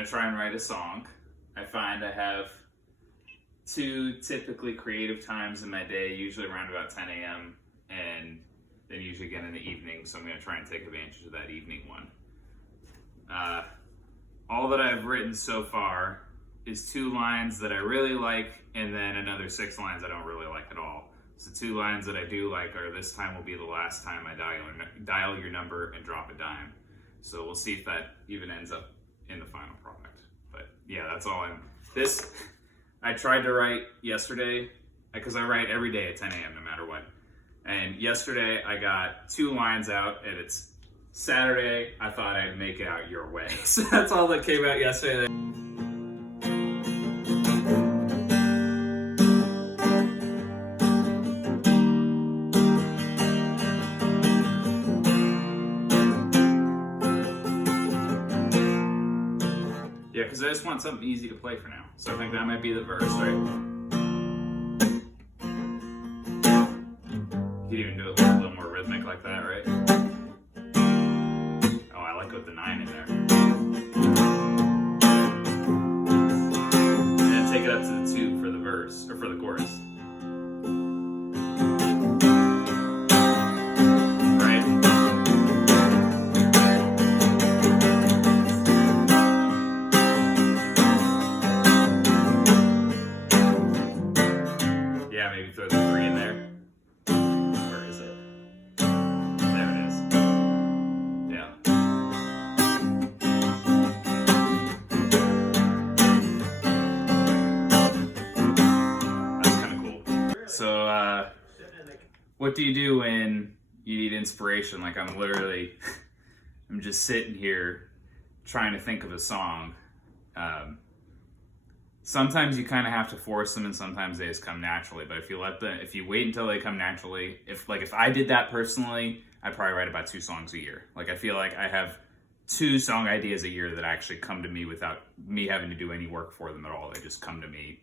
gonna try and write a song. I find I have 2 typically creative times in my day, usually around about 10 a.m. and then usually again in the evening, so I'm gonna try and take advantage of that evening one. All that I've written so far is 2 lines that I really like, and then another 6 lines I don't really like at all. So 2 lines that I do like are, "This time will be the last time I dial your number and drop a dime." So we'll see if that even ends up in the final product. But yeah, that's all I tried to write yesterday, because I write every day at 10 a.m. no matter what. And yesterday I got 2 lines out, and it's Saturday. I thought I'd make it out your way. So that's all that came out yesterday. Yeah, because I just want something easy to play for now. So I think that might be the verse, right? You could even do it a little more rhythmic like that, right? Oh, I like it with the 9 in there. And then take it up to the 2 for the verse, or for the chorus. Maybe throw the 3 in there. Where is it? There it is. Yeah. That's kind of cool. So, what do you do when you need inspiration? Like, I'm just sitting here trying to think of a song. Sometimes you kind of have to force them, and sometimes they just come naturally. But if you wait until they come naturally, if I did that personally, I'd probably write about 2 songs a year. Like, I feel like I have 2 song ideas a year that actually come to me without me having to do any work for them at all. They just come to me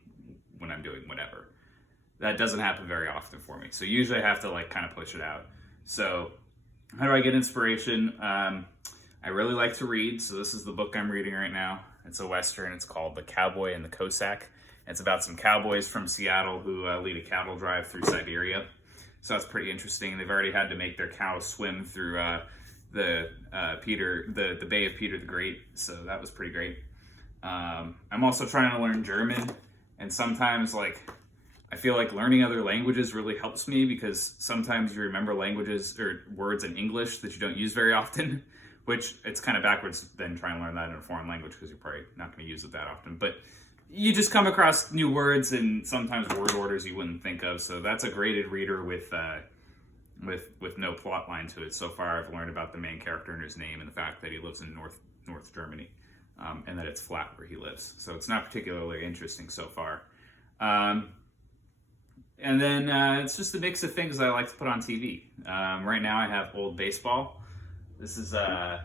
when I'm doing whatever. That doesn't happen very often for me. So usually I have to kind of push it out. So how do I get inspiration? I really like to read. So this is the book I'm reading right now. It's a Western. It's called The Cowboy and the Cossack. It's about some cowboys from Seattle who lead a cattle drive through Siberia. So that's pretty interesting. They've already had to make their cows swim through the Bay of Peter the Great. So that was pretty great. I'm also trying to learn German. And sometimes I feel like learning other languages really helps me, because sometimes you remember languages or words in English that you don't use very often. Which, it's kind of backwards then trying to learn that in a foreign language, because you're probably not going to use it that often. But you just come across new words and sometimes word orders you wouldn't think of. So that's a graded reader with no plot line to it. So far, I've learned about the main character and his name, and the fact that he lives in North Germany, and that it's flat where he lives. So it's not particularly interesting so far. And then it's just a mix of things I like to put on TV. Right now, I have old baseball. This is the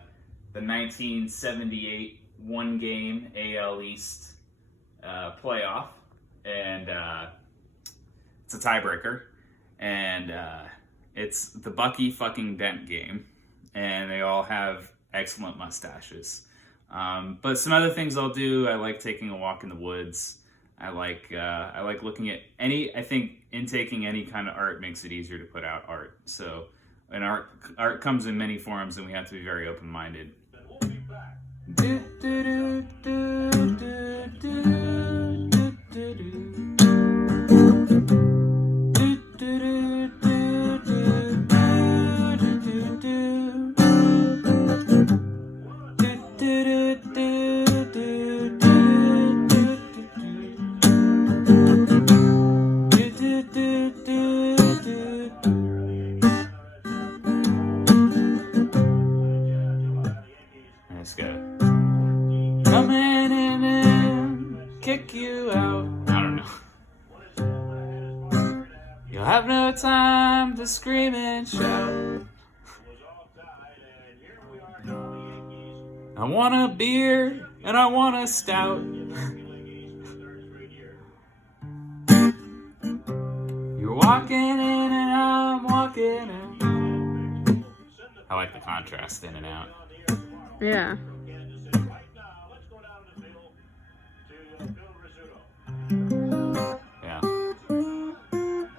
1978 one-game AL East playoff, and it's a tiebreaker, and it's the Bucky fucking Dent game, and they all have excellent mustaches. But some other things I'll do, I like taking a walk in the woods. I like looking at I think intaking any kind of art makes it easier to put out art. So. And art comes in many forms, and we have to be very open-minded. We'll be back. Coming in and kick you out. I don't know. You'll have no time to scream and shout. I want a beer and I want a stout. You're walking in and I'm walking out. I like the contrast in and out. Yeah.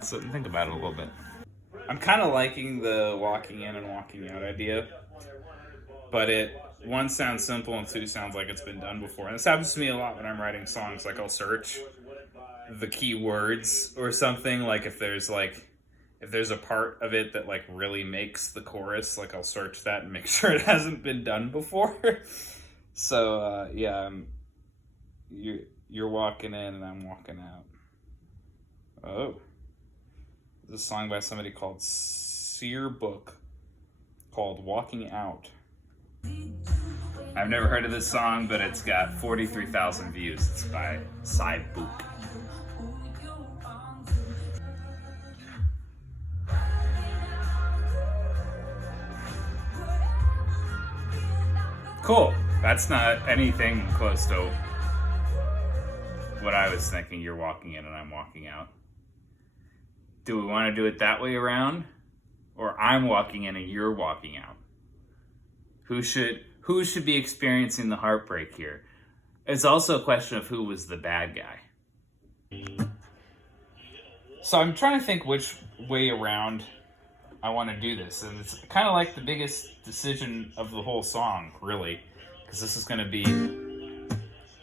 sit and think about it a little bit. I'm kind of liking the walking in and walking out idea, but one sounds simple and two sounds like it's been done before. And this happens to me a lot when I'm writing songs. Like I'll search the key words or something. Like if there's a part of it that like really makes the chorus, like I'll search that and make sure it hasn't been done before. So yeah, you're walking in and I'm walking out. Oh. This is a song by somebody called Sear Book called Walking Out. I've never heard of this song, but it's got 43,000 views. It's by Book. Cool. That's not anything close to what I was thinking. You're walking in and I'm walking out. Do we want to do it that way around? Or I'm walking in and you're walking out? Who should be experiencing the heartbreak here? It's also a question of who was the bad guy. So I'm trying to think which way around I want to do this. And it's kind of like the biggest decision of the whole song, really. Because this is going to be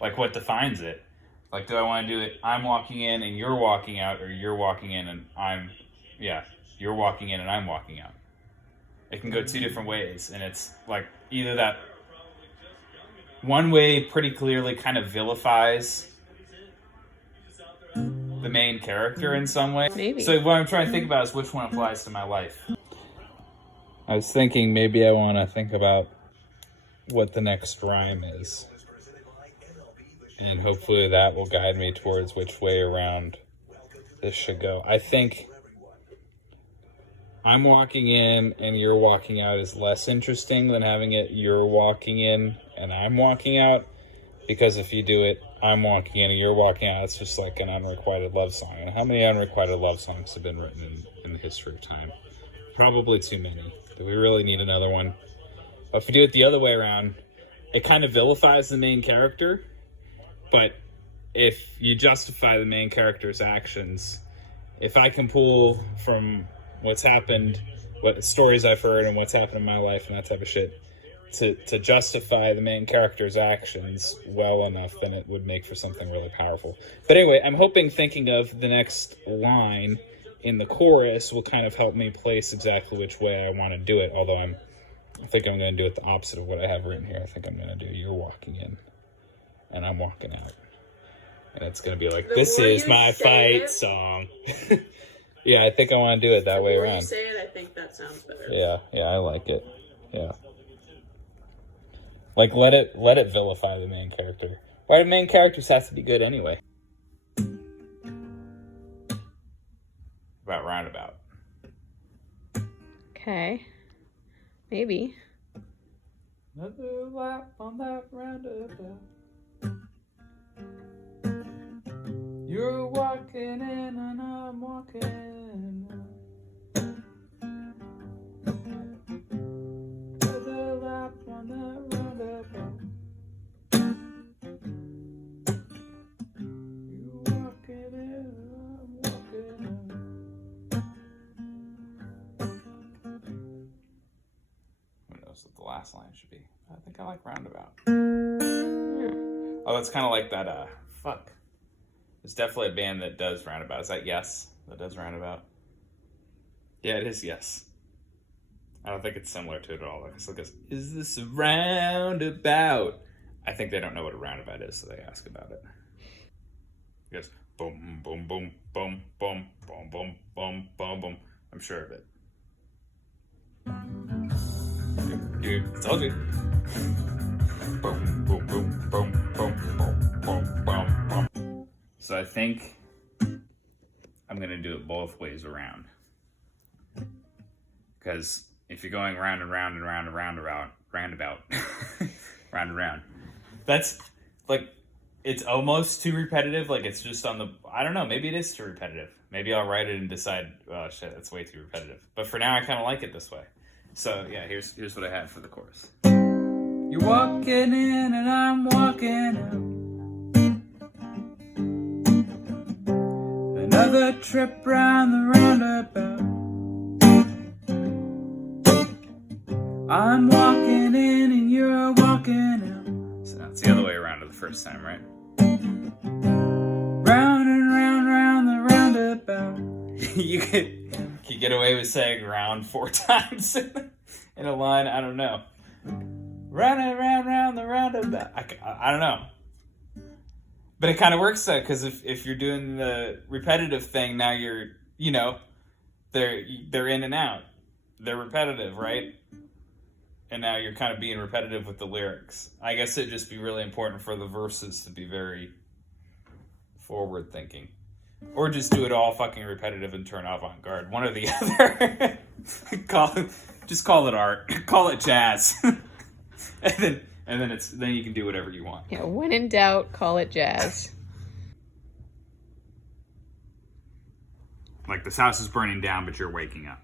like what defines it. Like, do I want to do it, I'm walking in and you're walking out, or you're walking in and you're walking in and I'm walking out? It can go two different ways, and it's like either that one way pretty clearly kind of vilifies the main character in some way. Maybe. So what I'm trying to think about is which one applies to my life. I was thinking maybe I want to think about what the next rhyme is. And hopefully that will guide me towards which way around this should go. I think I'm walking in and you're walking out is less interesting than having it you're walking in and I'm walking out. Because if you do it, I'm walking in and you're walking out, it's just like an unrequited love song. And how many unrequited love songs have been written in the history of time? Probably too many. Do we really need another one? But if we do it the other way around, it kind of vilifies the main character. But if you justify the main character's actions, if I can pull from what's happened, what stories I've heard and what's happened in my life and that type of shit, to justify the main character's actions well enough, then it would make for something really powerful. But anyway, I'm hoping thinking of the next line in the chorus will kind of help me place exactly which way I want to do it, although I think I'm going to do it the opposite of what I have written here. I think I'm going to do you're walking in and I'm walking out. And it's going to be like, this is my fight song. Yeah, I think I want to do it that way around. You say it, I think that sounds better. Yeah, I like it. Yeah. Like, let it vilify the main character. Why do main characters have to be good anyway? About roundabout. Okay. Maybe. Another lap on that roundabout. You're walking in and I'm walking out. Another lap on that roundabout. You're walking in and I'm walking out. Who knows what the last line should be? I think I like roundabout. Oh, that's kind of like that, fuck. There's definitely a band that does roundabout. Is that Yes? That does roundabout? Yeah, it is Yes. I don't think it's similar to it at all. It goes, is this a roundabout? I think they don't know what a roundabout is, so they ask about it. It goes, boom, boom, boom, boom, boom, boom, boom, boom, boom, boom. I'm sure of it. Dude, told you. Boom, boom, boom, boom, boom, boom, boom, boom, boom. So I think I'm going to do it both ways around. Because if you're going round and round and round and roundabout, round and round, that's like, it's almost too repetitive. Like it's just on the, I don't know, maybe it is too repetitive. Maybe I'll write it and decide, oh shit, that's way too repetitive. But for now, I kind of like it this way. So yeah, here's what I have for the chorus. You're walking in and I'm walking out. Another trip round the roundabout. I'm walking in and you're walking out. So that's the other way around to the first time, right? Round and round, round the roundabout. You get away with saying round 4 times in a line. I don't know. Round and round, round the roundabout. I don't know. But it kind of works though, because if you're doing the repetitive thing, now you're, they're in and out. They're repetitive, right? And now you're kind of being repetitive with the lyrics. I guess it'd just be really important for the verses to be very forward thinking. Or just do it all fucking repetitive and turn avant-garde. One or the other. Just call it art. Call it jazz. and then you can do whatever you want. Yeah, when in doubt, call it jazz. Like this house is burning down, but you're waking up.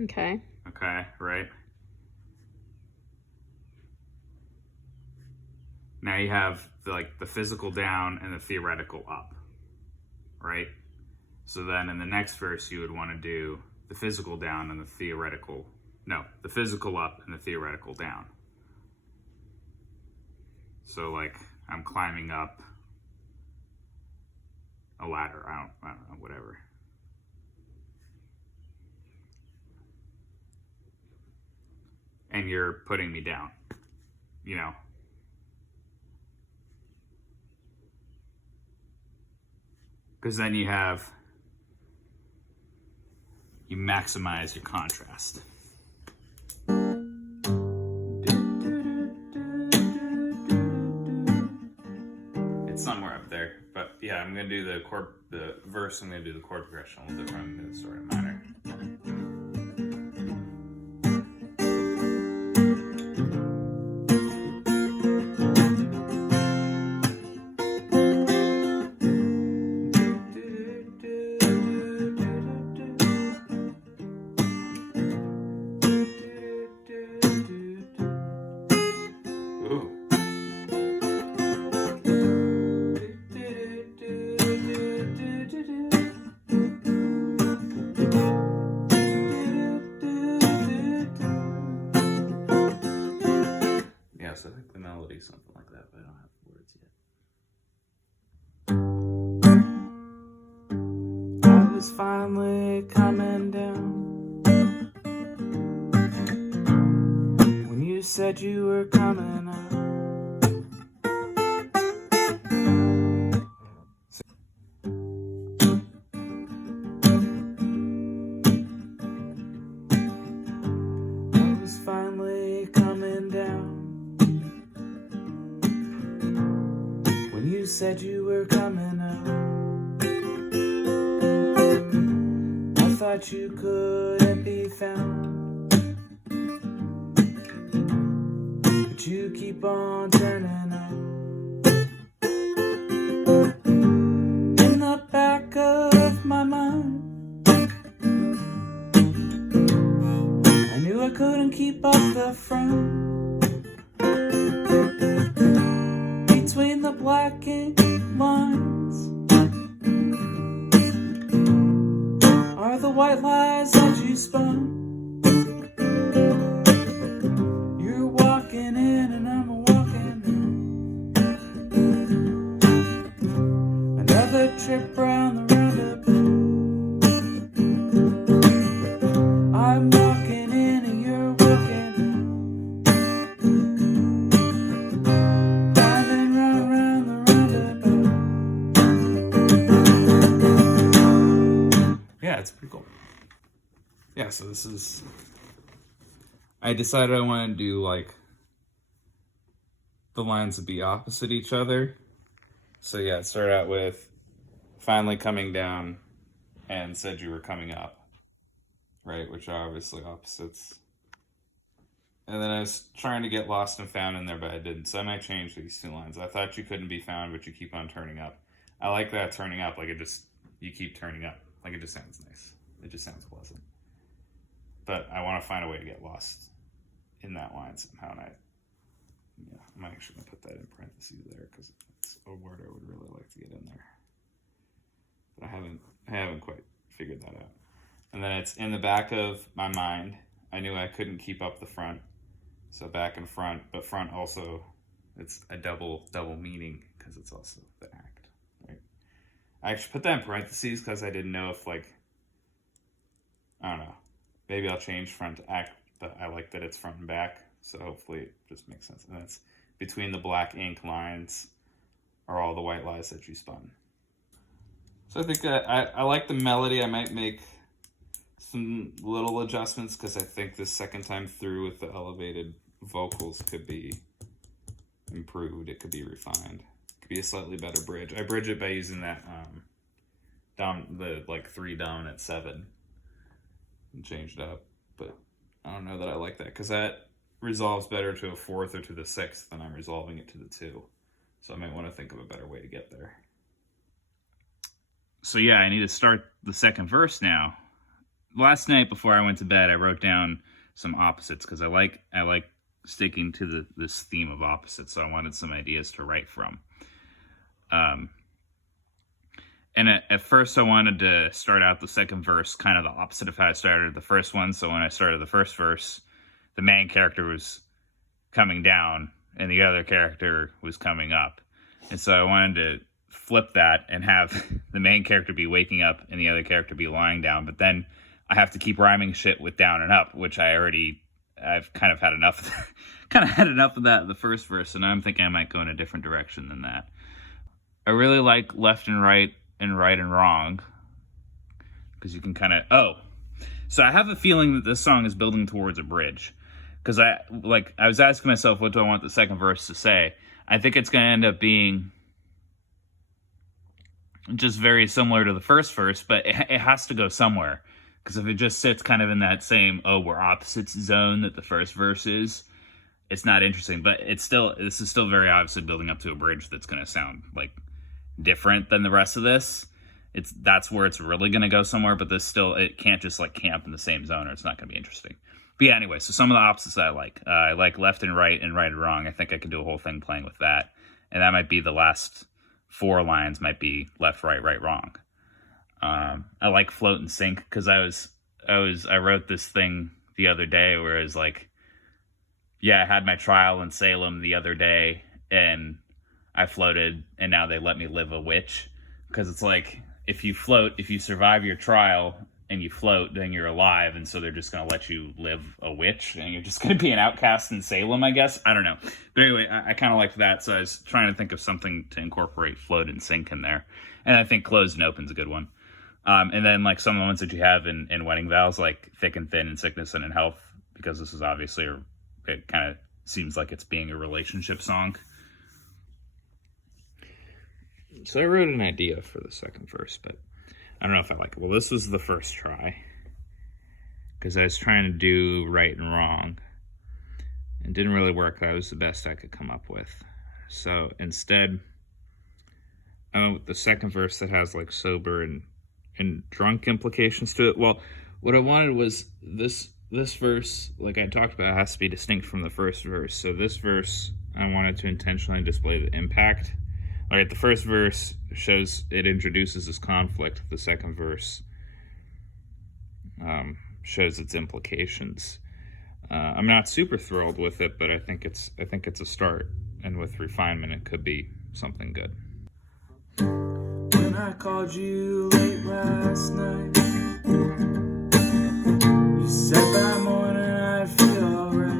Okay. Okay, right? Now you have the physical down and the theoretical up, right? So then in the next verse you would want to do the physical down and the physical up and the theoretical down. So like I'm climbing up a ladder. I don't know, whatever. And you're putting me down, Because then you maximize your contrast. It's somewhere up there, but yeah, I'm gonna do the verse. I'm gonna do the chord progression a little different. I'm gonna start in minor. So I think the melody is something like that, but I don't have the words yet. I was finally coming down when you said you were coming up. I was finally coming down. You said you were coming up. I thought you couldn't be found, but you keep on turning up. In the back of my mind, I knew I couldn't keep up the front. Between the black ink lines are the white lies that you spun. You're walking in and I'm walking out. Another trip round the roundabout. I'm walking in and you're walking out. Yeah, it's pretty cool. Yeah, so I decided I want to do the lines would be opposite each other. So yeah, it started out with finally coming down and said you were coming up, right? Which are obviously opposites. And then I was trying to get lost and found in there, but I didn't. So I might change these 2 lines. I thought you couldn't be found, but you keep on turning up. I like that turning up, you keep turning up. It just sounds nice. It just sounds pleasant. But I want to find a way to get lost in that line somehow. And I'm actually going to put that in parentheses there because it's a word I would really like to get in there, but I haven't quite figured that out. And then it's in the back of my mind. I knew I couldn't keep up the front, so back and front, but front also, it's a double meaning because it's also the act, right? I actually put that in parentheses because I didn't know if, like, I don't know, maybe I'll change front to act, but I like that it's front and back, so hopefully it just makes sense. And that's between the black ink lines are all the white lies that you spun. So I think that I like the melody. I might make some little adjustments because I think the second time through with the elevated vocals could be improved. It could be refined. It could be a slightly better bridge. I bridge it by using that the 3 dominant 7 and change it up. But I don't know that I like that because that resolves better to a 4th or to the 6th than I'm resolving it to the 2. So I might want to think of a better way to get there. So yeah, I need to start the second verse now. Last night before I went to bed, I wrote down some opposites because I like sticking to this theme of opposites. So I wanted some ideas to write from. And at first I wanted to start out the second verse kind of the opposite of how I started the first one. So when I started the first verse, the main character was coming down and the other character was coming up. And so I wanted to flip that and have the main character be waking up and the other character be lying down. But then I have to keep rhyming shit with down and up, which I've kind of had enough of that in the first verse, and I'm thinking I might go in a different direction than that. I really like left and right and wrong, because you can kind of, so I have a feeling that this song is building towards a bridge, because I was asking myself, what do I want the second verse to say? I think it's going to end up being just very similar to the first verse, but it has to go somewhere. Because if it just sits kind of in that same, we're opposites zone that the first verse is, it's not interesting. But this is still very obviously building up to a bridge that's going to sound like different than the rest of this. That's where it's really going to go somewhere, but it can't just like camp in the same zone or it's not going to be interesting. But yeah, anyway, so some of the opposites I like left and right and wrong. I think I could do a whole thing playing with that. And that might be the last 4 lines might be left, right, wrong. I like float and sink because I wrote this thing the other day where it was like, yeah, I had my trial in Salem the other day and I floated and now they let me live a witch. Because it's like, if you survive your trial and you float, then you're alive. And so they're just going to let you live a witch and you're just going to be an outcast in Salem, I guess. I don't know. But anyway, I kind of liked that. So I was trying to think of something to incorporate float and sink in there. And I think closed and open's a good one. And then like some of the ones that you have in wedding vows, like thick and thin in sickness and in health, because this is obviously, it kind of seems like it's being a relationship song. So I wrote an idea for the second verse, but I don't know if I like it. Well, this was the first try because I was trying to do right and wrong. It didn't really work. That was the best I could come up with. So instead, I went with the second verse that has like sober and drunk implications to it. Well, what I wanted was this verse, like I talked about, has to be distinct from the first verse. So this verse, I wanted to intentionally display the impact. All right, the first verse introduces this conflict. The second verse shows its implications. I'm not super thrilled with it, but I think it's a start, and with refinement, it could be something good. When I called you late last night, you said by morning I'd feel alright.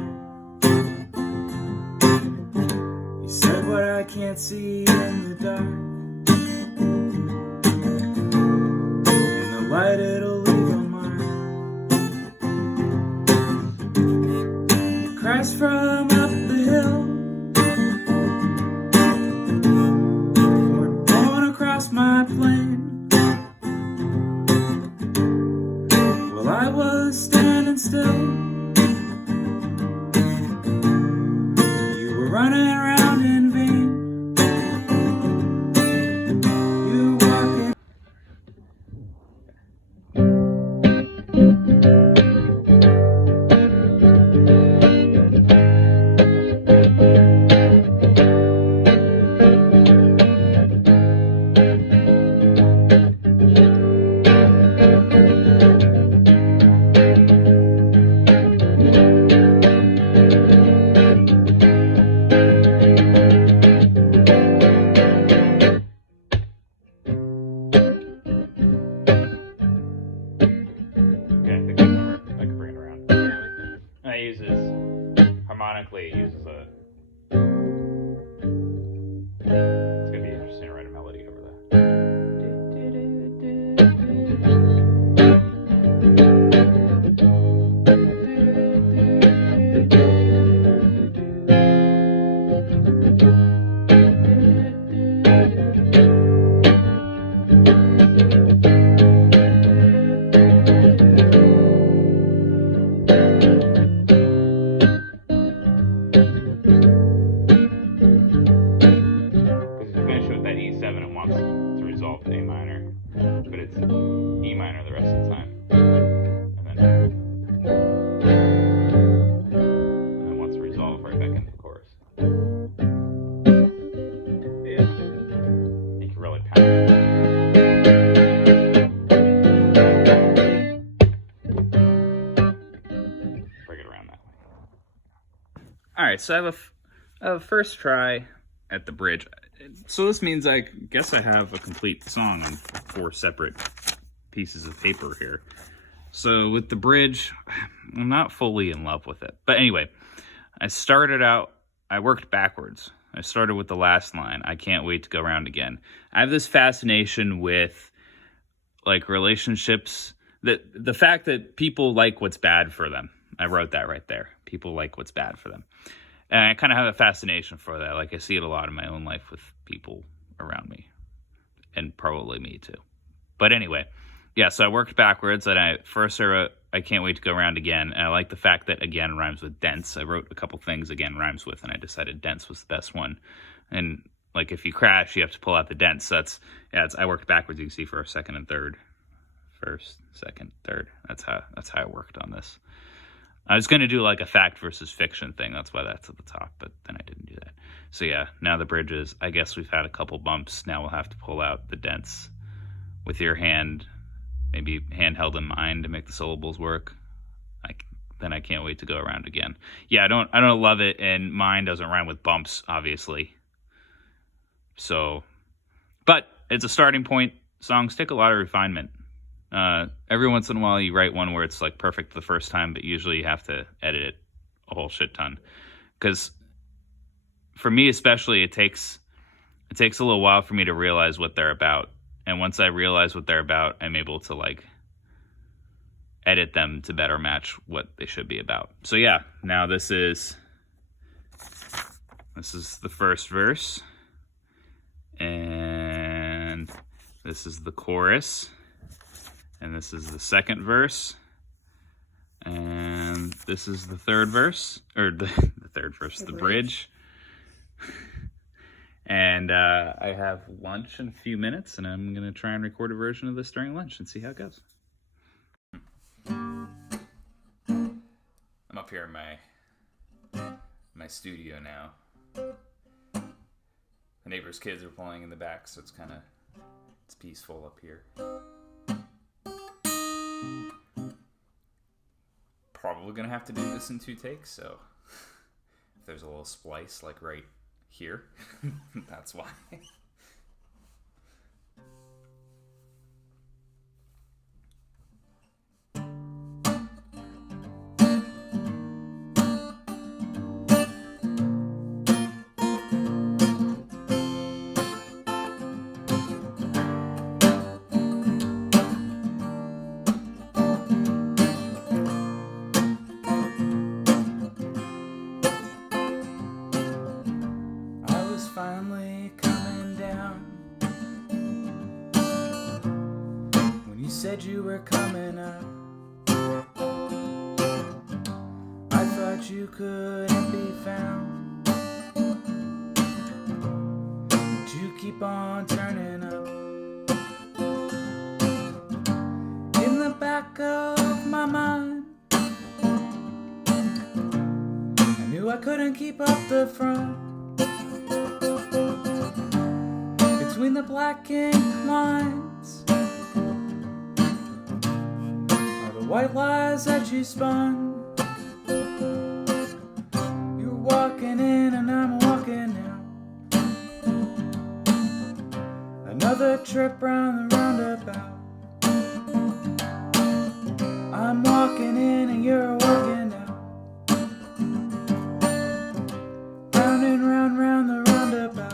You said what I can't see in the dark, in the light it'll leave on mine. Cries from up the hill, my plane. Well, I was standing still. You were running around in vain. You walking. uses a... It's gonna be interesting to write a melody over that. Alright, so I have a first try at the bridge. So this means I guess I have a complete song on 4 separate pieces of paper here. So with the bridge, I'm not fully in love with it. But anyway, I worked backwards. I started with the last line, I can't wait to go around again. I have this fascination with like relationships, that the fact that people like what's bad for them. I wrote that right there. People like what's bad for them. And I kind of have a fascination for that. Like I see it a lot in my own life with people around me. And probably me too. But anyway, yeah, so I worked backwards. And I wrote, I can't wait to go around again. And I like the fact that again rhymes with dense. I wrote a couple things again rhymes with, and I decided dense was the best one. And like if you crash, you have to pull out the dents. So I worked backwards. You can see first, second, and third. First, second, third. That's how I worked on this. I was going to do like a fact versus fiction thing. That's why that's at the top, but then I didn't do that. So yeah, now the bridges, I guess we've had a couple bumps. Now we'll have to pull out the dents with your hand, maybe hand held in mind to make the syllables work. Then I can't wait to go around again. Yeah, I don't love it, and mine doesn't rhyme with bumps, obviously. So, but it's a starting point. Songs take a lot of refinement. Every once in a while you write one where it's like perfect the first time, but usually you have to edit it a whole shit ton. Because for me especially, it takes a little while for me to realize what they're about. And once I realize what they're about, I'm able to like edit them to better match what they should be about. So yeah, now this is the first verse. And this is the chorus. And this is the second verse. And this is the third verse. Or the third verse, the bridge. And I have lunch in a few minutes, and I'm going to try and record a version of this during lunch and see how it goes. I'm up here in my studio now. The neighbor's kids are playing in the back, so it's peaceful up here. Probably gonna have to do this in 2 takes, so if there's a little splice like right here, that's why. Finally coming down when you said you were coming up. I thought you couldn't be found, but you keep on turning up. In the back of my mind, I knew I couldn't keep up the front. Between the black ink lines are the white lies that you spun. You're walking in and I'm walking out. Another trip round the roundabout. I'm walking in and you're walking out. round and round, round the roundabout.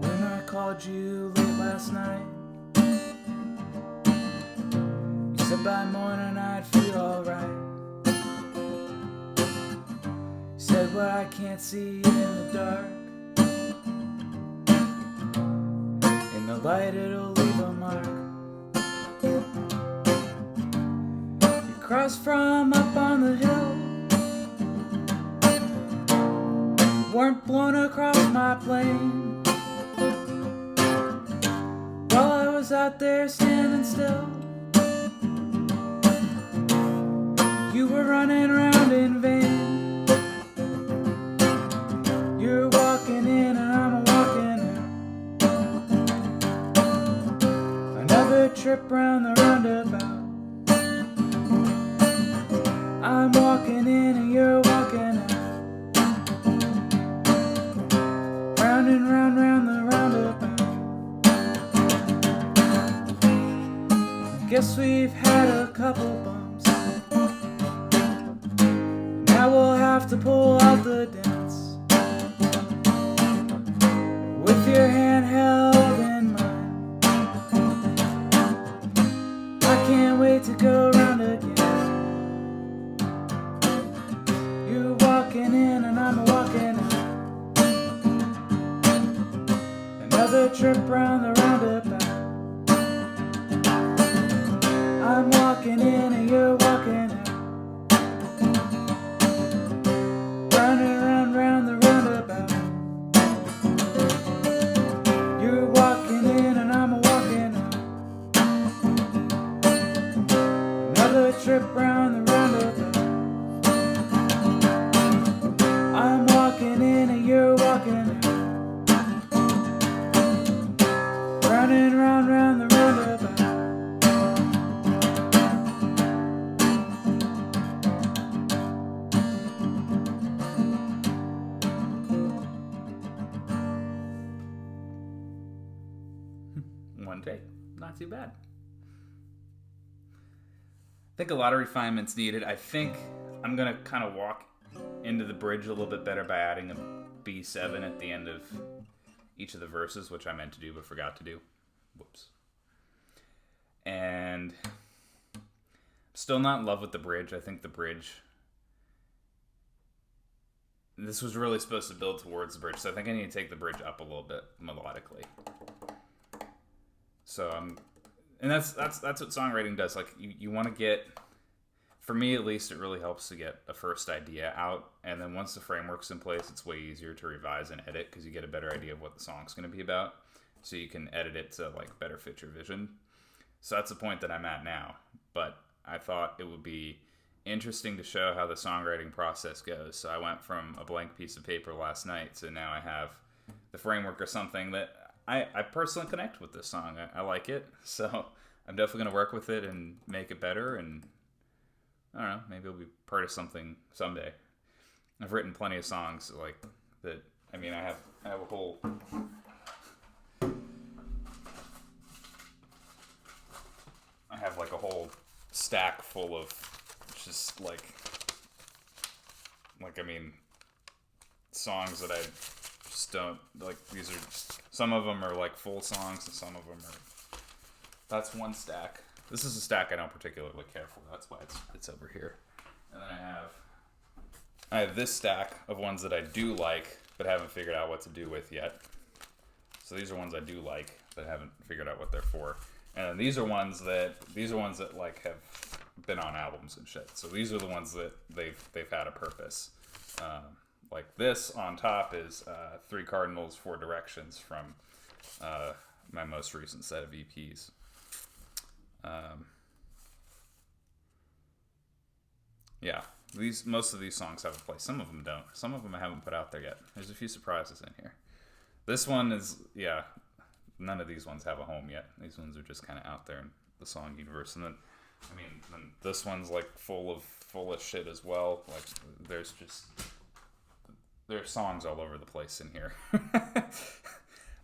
When I called you late last night, you said by morning I'd feel alright. You said what I can't see in the dark, in the light it'll leave a mark. You crossed from up on the hill, weren't blown across my plane. While I was out there standing still, you were running around in vain. You're walking in and I'm walking out. Another trip round the roundabout. I'm walking in and you're walking out. Round and round, round the roundabout. Guess we've had a couple bumps. Now we'll have to pull out the dents. With your hand held in mine, I can't wait to go round again. You're walking in and I'm walking out. Another trip round the roundabout. I'm walking in and you're walking out. Round and round, round the roundabout. You're walking in and I'm walking out. Another trip round the roundabout. I'm walking in and you're walking out. Round and round, round the roundabout. One take. Not too bad. I think a lot of refinement's needed. I think I'm going to kind of walk into the bridge a little bit better by adding a B7 at the end of each of the verses, which I meant to do but forgot to do. Whoops. And I'm still not in love with the bridge. I think the bridge... This was really supposed to build towards the bridge, so I think I need to take the bridge up a little bit melodically. So and that's what songwriting does. Like you want to get, for me at least, it really helps to get a first idea out, and then once the framework's in place, it's way easier to revise and edit because you get a better idea of what the song's going to be about. So you can edit it to like better fit your vision. So that's the point that I'm at now. But I thought it would be interesting to show how the songwriting process goes. So I went from a blank piece of paper last night to now I have the framework or something that I personally connect with this song. I like it, so I'm definitely going to work with it and make it better, and I don't know, maybe it'll be part of something someday. I've written plenty of songs like that. I mean, I have a whole... I have like a whole stack full of just like I mean, songs that I just don't like. These are some of them are like full songs, and some of them are. That's one stack. This is a stack I don't particularly care for. That's why it's over here. And then I have this stack of ones that I do like, but haven't figured out what to do with yet. So these are ones I do like, but haven't figured out what they're for. And then these are ones that like have been on albums and shit. So these are the ones that they've had a purpose. Like this on top is 3 Cardinals, 4 Directions from my most recent set of EPs. Yeah, most of these songs have a place. Some of them don't. Some of them I haven't put out there yet. There's a few surprises in here. This one is, none of these ones have a home yet. These ones are just kind of out there the song universe. And then, I mean, then this one's like full of shit as well. Like there's songs all over the place in here.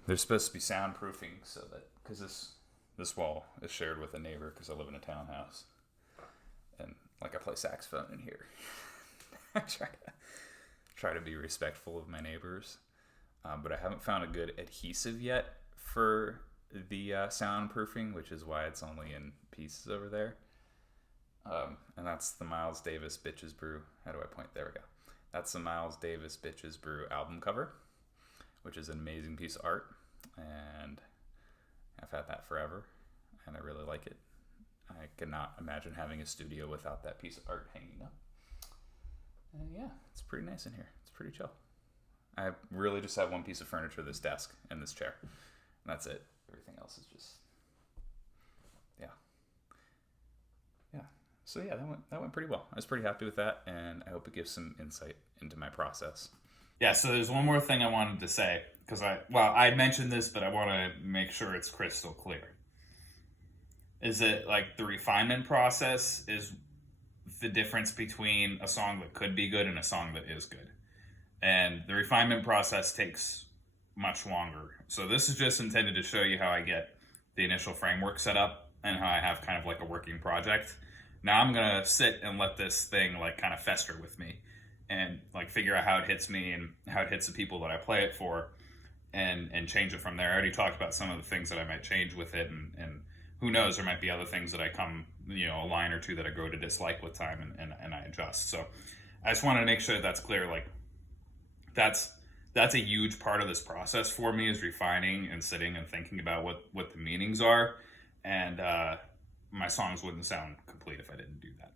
They're supposed to be soundproofing so that, because this wall is shared with a neighbor because I live in a townhouse, and like I play saxophone in here. I try to be respectful of my neighbors, but I haven't found a good adhesive yet for the soundproofing, which is why it's only in pieces over there. And that's the Miles Davis Bitches Brew. How do I point? There we go. That's the Miles Davis Bitches Brew album cover, which is an amazing piece of art, and I've had that forever, and I really like it. I cannot imagine having a studio without that piece of art hanging up. And yeah, it's pretty nice in here. It's pretty chill. I really just have one piece of furniture, this desk and this chair, and that's it. Everything else is just, yeah. So yeah, that went pretty well. I was pretty happy with that, and I hope it gives some insight into my process. Yeah, so there's one more thing I wanted to say, because I mentioned this, but I want to make sure it's crystal clear. Is that like the refinement process is the difference between a song that could be good and a song that is good. And the refinement process takes much longer. So this is just intended to show you how I get the initial framework set up and how I have kind of like a working project. Now I'm going to sit and let this thing like kind of fester with me and like figure out how it hits me and how it hits the people that I play it for, and change it from there. I already talked about some of the things that I might change with it, and who knows, there might be other things that I come, a line or two that I grow to dislike with time, and I adjust. So I just wanted to make sure that's clear. Like that's a huge part of this process for me, is refining and sitting and thinking about what the meanings are. And my songs wouldn't sound complete if I didn't do that.